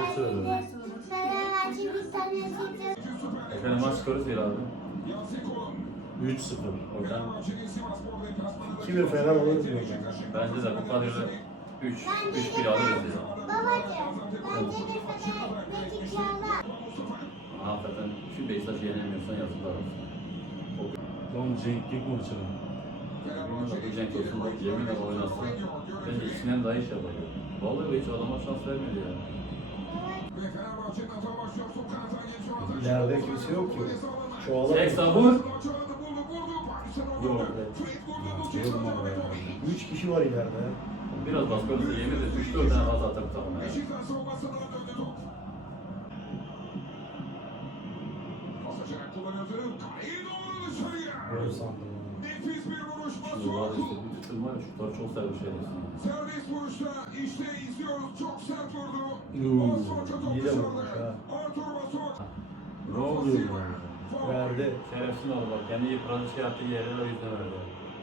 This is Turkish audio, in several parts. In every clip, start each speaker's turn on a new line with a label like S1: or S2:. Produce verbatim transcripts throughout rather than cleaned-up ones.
S1: şey söyle.
S2: Efendim maç skoru değil abi.
S1: üç sıfır.
S2: Oradan
S3: iki bir Fener olur diyor.
S2: bence de bu kadar üç üç bir alırız ya.
S4: Babacığım, bence bir Fener Beşiktaş alır.
S2: Hakikaten şu Beşiktaş'ı yenemiyorsan yazıklar olsun.
S1: Tam Cenk'lik maçı.
S2: Yeminle bu Cenk olsun bak yeminle oynasın. Bence içinden daha iş yapıyor. Vallahi hiç adama şans vermedi ya.
S3: İleride kimse yok ki. Çoğalan.
S2: Çek sabun.
S1: Yok. Yorma be.
S3: üç kişi var ileride.
S2: Biraz baskı olursa yemin de üç dört tane fazla atar bu takıma ya.
S3: Gol sandım.
S2: Şu var işte bir tutulma ya şutlar çok sert bir şey diyorsun.
S5: Serbest vuruşta işte izliyoruz. Çok sert vurdu.
S1: Yuuu.
S3: İyi de vurmuş ha.
S5: Artur Basur.
S1: Ne oluyor bu?
S3: Verdi.
S2: Şerefsiz oldu bak kendi yıpranı şey yaptığı yerler o yüzden verdi.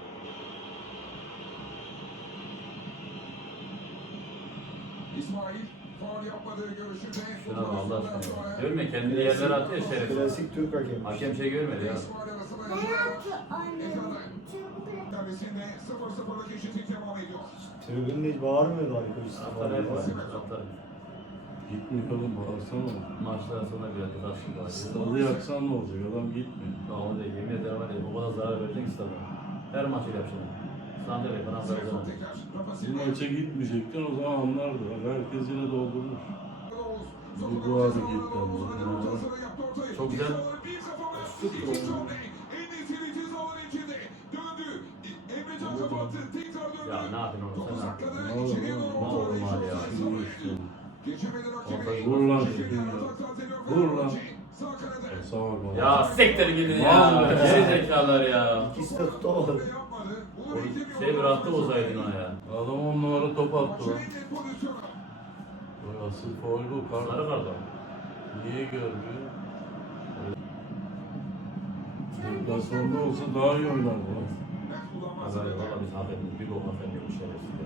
S5: İsmail faul yapmadığı görüşünde.
S2: Şuna bak Allah aşkına. Görmüyor kendi yerler atıyor ya şerefsiz.
S3: Klasik Türk hakemi.
S2: Hakem şey görmedi ya.
S5: İsmail arasında
S4: Ben
S5: yazılar.
S4: yaptı annem. Çabuk bırak.
S5: Derbisinde sıfır sıfırlık eşitlik devam ediyor.
S3: Tribünde hiç bağırmıyordu harika bir
S2: Atlar hep var.
S3: istifa.
S2: Atlar.
S1: Gitmiyor oğlum, bağırsana.
S2: Maçlar sonra biraz bir taşlı var.
S1: Stadı yaksan ne olacak? Adam gitmiyor.
S2: Ama da yemin ederim var ya o kadar zarar verecek ki sana. Her maçı yapacağım. Sande Bey bana zarar
S5: Sezon
S2: verecek.
S5: tekrar. Rafa
S1: Bu
S5: Silva.
S1: maça gitmeyecektin o zaman anlardı. Herkes yine doldurmuş.
S5: Soto'nun
S1: Bu arada
S5: ceza
S1: gitti
S5: alanı
S1: ama.
S5: uzanıyor. Ortasına yaptı ortayı.
S2: Çok güzel.
S5: Bir kafa ve ikinci hamle. En-Nesyri cezaların içinde. Döndü. Emre Can kapattı. Tekrar döndü.
S2: Ya ne yapayım oğlum
S5: Topu
S2: sen ne
S5: sakladı.
S2: yapıyorsun?
S1: Ne olur
S5: İçeriye
S1: oğlum,
S5: doğru
S2: ne olur
S5: orta
S2: var ya.
S5: geçti.
S1: Şunu işte.
S5: Geçemedi rakibi.
S1: Vur lan. Vur lan.
S5: Sağ kanada.
S1: Sağ ol.
S2: Ya siktir gidin ya.
S1: Vallahi.
S2: Geri zekalar ya.
S3: İkisi de tutamadı.
S5: Yapmadı. Bunu beklemiyor.
S2: Şey bıraktı olsaydın ona ya.
S1: Adam on numara top attı
S5: Maçın
S1: lan.
S5: en net pozisyonu.
S1: Vay asıl faul bu.
S2: Sarı
S1: Kar.
S2: kartı.
S1: Niye görmüyor? Deplasmanda olsa daha iyi oynardı lan.
S5: Net kullanmaz.
S2: Azar valla biz hak etmiyoruz. Bir bok hak etmiyoruz şerefsizler.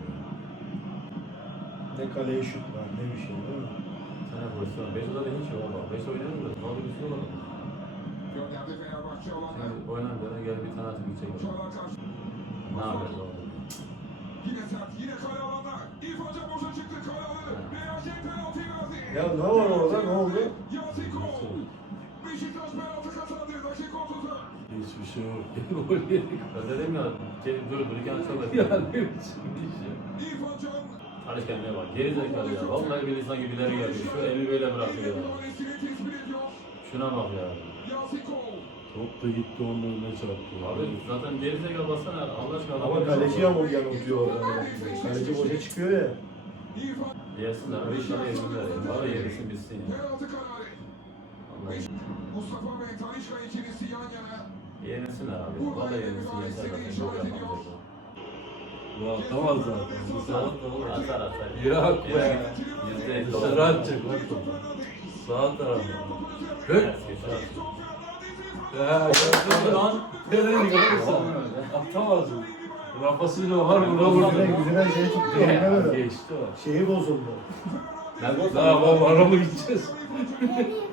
S3: Ne kaleye şut var ne bir şey değil mi?
S2: Sana pozisyon. Beşiktaş'ta da hiç yok valla. Beş oynarız da. Ne oldu bir şey olur.
S5: Gönderdi Fenerbahçe alanda.
S2: Şimdi oynar böyle gel bir tane atın gidecek.
S5: Çağlar karşı.
S2: Ne yapacağız orada?
S5: Yine sert. Yine kale alanda. İrfan Can boşa çıktı. Kale aldı. Real penaltıyı verdi.
S3: Ya ne var orada ne oldu?
S5: Yasin Kol. Beşiktaş penaltı kazandı. Dakika otuza.
S1: Hiçbir şey yok. Gol yedik.
S2: Ben dedim ya. Gel dur dur. Gel çok
S1: Ya ne biçim iş ya.
S5: İrfan Can.
S2: Karış kendine bak. Geri zekalı ya. Vallahi bir insan gibileri geldi. Şu eli böyle bırakıyor ya.
S5: Müdahalesini tespit ediyor.
S2: Şuna bak ya.
S5: Yasin Kol.
S1: Top da gitti onun önüne çarptı.
S2: Abi zaten geri zekalı baksana. Allah aşkına.
S3: Ama kaleci yamuk yanıltıyor orada. Kaleci boşa çıkıyor ya.
S5: İrfan.
S2: Yesinler. Abi inşallah yesinler. ya. Valla yesin bitsin ya.
S5: Penaltı kararı.
S2: Vallahi.
S5: Mustafa ve Tanişka ikilisi yan yana.
S2: Yenilsinler abi. Valla yenilsin. Yeter zaten. Yok yapamazlar.
S1: Bu atamaz zaten. Bu saat da olur.
S2: Atar atar.
S1: Yok be.
S2: Yüzde elli
S1: Dışarı
S2: olur.
S1: atacak bak topu. Sağ tarafta. Hık.
S2: Ters geçer.
S1: Ya gördün lan. Nereye gidiyorsun? Atamaz mı? Rafasıyla var buna
S3: Yüzüne,
S1: vurdu.
S3: yüzüne şey tuttu. ondan öyle.
S1: Geçti o.
S3: Şeyi bozuldu.
S2: Ben bu
S1: Daha baba ara mı gideceğiz?
S4: Ne diyeyim ben de?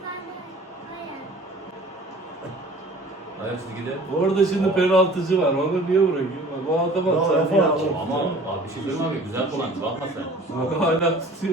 S4: Bayağı.
S2: Ayak gider.
S1: Orada şimdi penaltıcı var. Onu niye bırakıyor? Bak o adam
S3: Ya,
S1: atsa
S3: Rafa
S1: niye
S3: atacak.
S1: alır?
S2: Ama abi bir şey söyleyeyim abi. Güzel kullandı. Bakma sen.
S1: Bak hala tutuyor.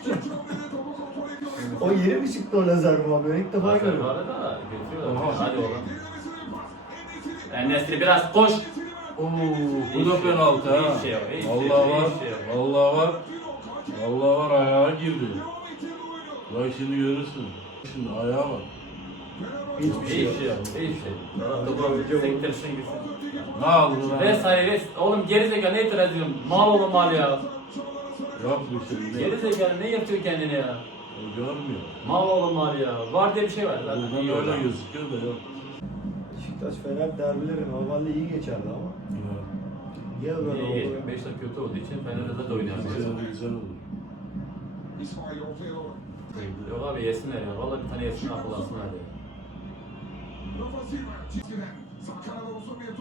S3: O yeni mi çıktı o lazer muhabbeti? İlk defa
S2: Aferin
S3: görüyorum.
S2: var da götürüyorlar.
S1: Aha.
S2: Hadi oğlum. Enes'li biraz koş.
S1: Oo, bu da penaltı ha.
S2: İyi şey yok, iyi şey yok,
S1: Vallahi
S2: iyi
S1: var.
S2: şey yok.
S1: Vallahi var. Vallahi var ayağa girdi. Bak şimdi görürsün. Şimdi ayağa bak.
S3: Hiçbir şey
S2: İyi
S3: yok.
S2: şey yok. İyi şey. Tarafta bu sektirsin gitsin.
S1: Ne aldın lan?
S2: Res hayır res. Oğlum geri zekalı ne itiraz ediyorsun? Mal oğlum mal ya.
S1: Yok bir şey.
S2: Geri zekalı ne yapıyorsun kendine ya?
S1: O görmüyor.
S2: Mal oğlum mal ya. Var diye bir şey var. Zaten
S1: Buradan
S2: iyi
S1: öyle
S2: öyle
S1: gözüküyor da yok.
S3: Beşiktaş Fener derbileri normalde iyi geçerdi ama.
S1: Ya.
S3: Niye böyle
S2: İyi
S3: oldu?
S2: geçmiyor. beş dakika kötü olduğu için Fener'de de oynayamıyor.
S1: Güzel, güzel olur.
S5: İsmail ortaya doğru.
S2: Yok abi yesinler ya. Vallahi bir tane yesinler akıl alsınlar ya.
S5: Rafa Silva çizgiden. Sağ kanada uzun bir top.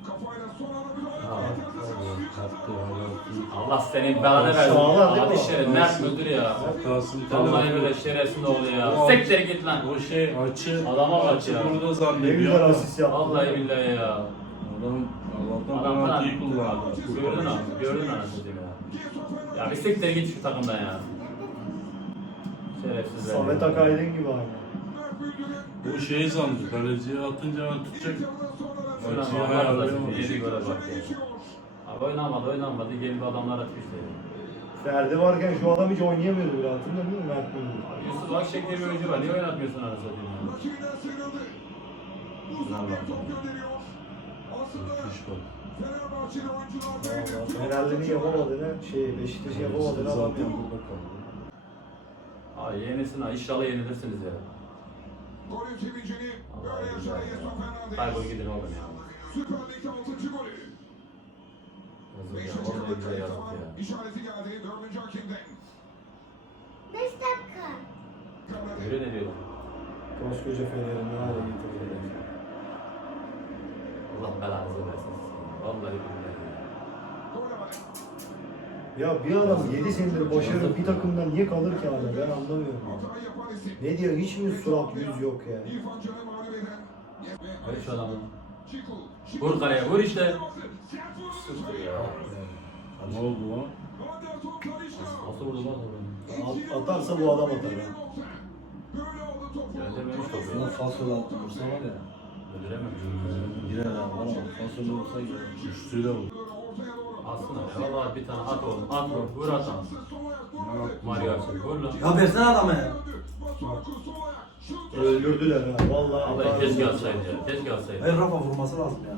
S5: Kafayla son anda müdahale
S1: Ha,
S5: getirdi.
S1: kaptı hayatı.
S2: Allah senin belanı versin.
S3: Sağlar değil mi
S2: Hadi
S3: o?
S2: şeref, mert müdür ya.
S1: Hatasını
S2: Vallahi
S1: telafi-
S2: böyle şerefsiz oğlu ya.
S1: O-
S2: Sektir git lan.
S1: O şey açı,
S2: Adama bak
S1: açı
S2: ya.
S1: burada
S3: Ne güzel
S1: zannediyor.
S3: asist yaptı.
S2: Vallahi billahi ya.
S1: Adam Allah'tan
S2: Adam falan.
S1: penaltıyı kullandı.
S2: Gördün abi, gördün anasını ya. Ya bir siktir git şu takımdan ya. Şerefsizler.
S3: Samet Akaydın gibi aynı.
S1: O şeyi sandı. Kaleciye atınca ben tutacak.
S2: Şuna
S1: Açıyı
S2: bak, Allah razı olsun.
S1: ayarlayamadı.
S2: Yedi gole bak ya. Abi oynamadı, oynamadı. Gelip adamlar atıyor işte.
S3: Ferdi varken şu adam hiç oynayamıyordu bile, hatırladın mı Mert Müldür?
S2: Yusuf Akşek diye bir oyuncu var. Niye oynatmıyorsun anasını satayım ya?
S5: Rakibinden sıyrıldı. Uzaktan top gönderiyor. Aslında
S1: Kuş bak.
S5: Fenerbahçeli oyuncular değdi.
S3: Fenerli'nin yapamadığını, şey Beşiktaş'ın yapamadığını adam
S1: Zaten
S3: yaptı.
S1: burada kaldı.
S2: Ay yenilsin ha. İnşallah yenilirsiniz ya.
S5: Golün sevincini böyle yaşadı Yusuf Fernandez.
S2: Kaybol gidin oğlum ya.
S5: Süper Lig'de altıncı golü.
S2: Yazık
S5: Beşinci
S2: ya. Vallahi billahi
S5: dakikaya
S2: yazık
S5: zaman
S2: ya.
S5: işareti geldi. Dördüncü hakemden.
S4: Beş dakika.
S2: Öyle ne diyor?
S3: Koskoca Fener'in ne hale getirdi.
S2: Allah belanızı versin. Vallahi billahi.
S5: Gol var.
S3: Ya bir adam yedi senedir başarılı bir takımdan niye kalır ki hala, ben anlamıyorum. ya.
S5: Hatayı yapan isim.
S3: Ne diyor, hiç mi surat yüz yok ya?
S5: İrfan Can'ı mağlup eden.
S2: Ver şu adamı.
S5: Çiko.
S2: Vur kaleye, vur işte. Sıçtır ya.
S1: Ne oldu lan?
S2: Nasıl vurdu lan oğlum?
S3: At- atarsa bu adam atar ha.
S2: Göndermemiş topu
S6: Sana
S2: ya.
S6: fasulye attı vursa var ya.
S2: Öldürememiş.
S6: Girer abi var ama fasulye vursa girer.
S1: Üstüyle vur.
S2: Aslında ya. Vallahi bir tane at oğlum. At vur. Vur atan. Mario Arsene. Vur lan.
S6: Ya versene adama ya.
S3: Öldürdüler ha. Vallahi
S2: Vallahi
S3: atar-
S2: keşke atsaydı ya. Keşke atsaydı.
S6: Hayır Rafa vurması lazım ya.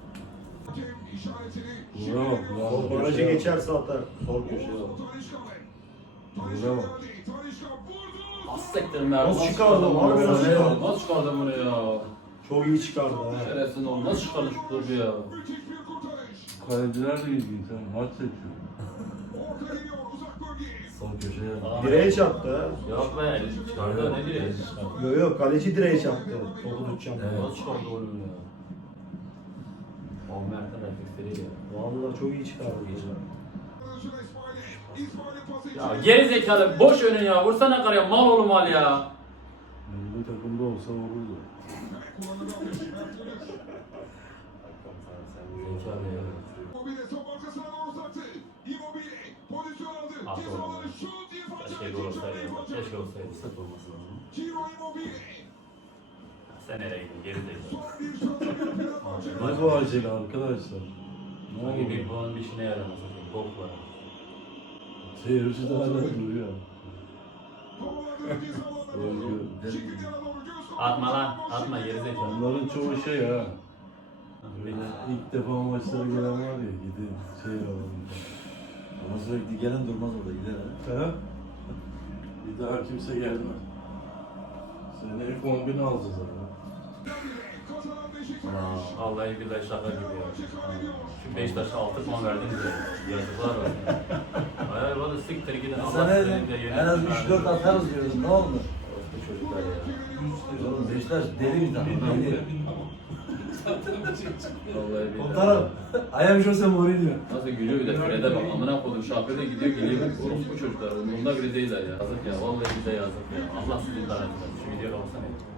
S1: Vuramam.
S3: O
S1: Vuramam.
S3: barajı geçerse atar.
S6: Sol köşeye bak.
S1: Vuramam.
S2: Assektirin be.
S3: Nasıl çıkardı? Harbi nasıl çıkardı?
S2: Nasıl çıkardın bunu ya?
S3: Çok iyi çıkardı ha.
S2: Şerefsiz oğlum. Nasıl çıkardın şu topu ya?
S1: Kaleciler de ilginç. ha. Maç seçiyor.
S6: Sol köşeye bak.
S2: Adam-
S3: Direğe çarptı ha.
S2: Yok be. Çıkardı. Ne diyor?
S3: Yok yok, kaleci direğe çarptı. Topu tutacağım.
S6: Evet.
S2: Nasıl çıkardı oğlum ya? O Mert'in refleksleri ya.
S3: Vallahi çok iyi çıkardı.
S2: Ya geri zekalı boş önün ya. Vursana karaya mal oğlum mal ya.
S1: Milli takımda olsa vururdu.
S2: Zekalı ya. Ah oğlum. Keşke gol olsaydı ya. Keşke olsaydı.
S6: Sık olması lazım.
S2: Sen nereye gittin? Geri zekalı.
S1: Ne bu acele arkadaşlar? Ne
S2: Sanki bir
S1: oldu?
S2: puan bir işine yaramaz. Bok var.
S1: Seyirci de hala duruyor.
S2: Atma lan. Atma geri zekalı.
S1: Onların çoğu şey ha. Böyle ilk defa maçlara gelen var ya, gidin şey alalım.
S6: Ama sürekli gelen durmaz orada gider ha.
S1: He? Bir daha kimse gelmez. Seneye kombini alacağız ama.
S2: Aa, vallahi billahi şaka gibi ya. Şu Beşiktaş'a altı puan verdiniz ya. Yazıklar olsun. Hayır valla siktir gidin.
S6: Ben
S2: Allah
S6: sana
S2: senin
S6: dedim,
S2: de
S6: en az üç dört atarız diyordum, ne oldu?
S2: Bu çocuklar ya.
S6: Oğlum Beşiktaş deli bir takım, deli.
S2: Vallahi billahi.
S6: Komutanım, ayağım Jose Mourinho.
S2: Nasıl gülüyor bir de Fred'e bak. Amına koydum şarkıda gidiyor geliyor. Orospu çocuklar. Bunda bile değiller ya. Yazık ya. Vallahi bize yazık ya. Allah sizin garanti versin. Şu videoya baksana.